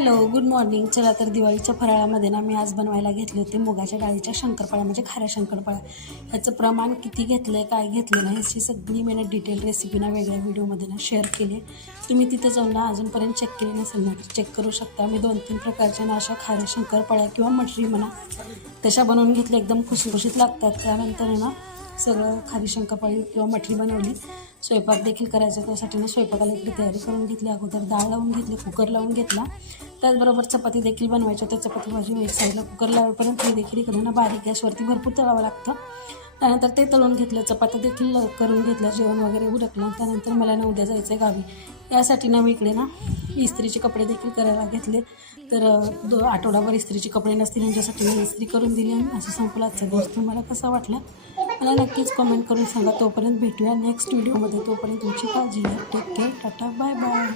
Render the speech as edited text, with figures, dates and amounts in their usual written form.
Hello, good morning. चला तर दिवाळीच्या फराळामध्ये ना मी आज बनवायला घेतले होते मुगाच्या डाळीच्या शंकरपाळ्या, म्हणजे खाऱ्या शंकरपाळ्या. ह्याचं प्रमाण किती घेतलं आहे, काय घेतलं नाही, ह्याची सगळी मी डिटेल रेसिपी ना वेगळ्या व्हिडिओमध्ये ना शेअर केली आहे. तुम्ही तिथे जाऊन ना अजूनपर्यंत चेक केली नसेल ना तर चेक करू शकता. मी 2-3 प्रकारच्या ना अशा खाऱ्या शंकरपाळ्या किंवा मटरी म्हणा तशा बनवून घेतल्या. एकदम खुसखुशीत लागतात. त्यानंतर ना सगळं खारी शंकरपाळी किंवा मटरी बनवली. स्वयंपाक देखील करायचा, त्यासाठी ना स्वयंपाकाला इकडे तयारी करून घेतली. अगोदर डाळ लावून घेतली, कुकर लावून घेतला. त्याचबरोबर चपाती देखील बनवायची होती. चपाती भाजी एक साईडला कुकर लावेपर्यंत हे देखील इकडे ना बारीक गॅसवरती भरपूर तळावं लागतं. त्यानंतर ते तळून घेतलं. चपात्या देखील करून घेतल्या, जेवण वगैरे उरकलं. त्यानंतर मला ना उद्या जायचं आहे गावी. यासाठी ना मी इकडे ना इस्त्रीचे कपडे देखील करायला घेतले. तर आठवडाभर इस्त्रीचे कपडे नसतील यांच्यासाठी मी इस्त्री करून दिली. आणि असं संपला आजचा दिवस. तुम्हाला कसा वाटला मला नक्कीच कमेंट करून सांगा. तोपर्यंत भेटूया नेक्स्ट व्हिडिओमध्ये. तोपर्यंत तुमची काळजी घ्या. Take care. Tata, bye bye.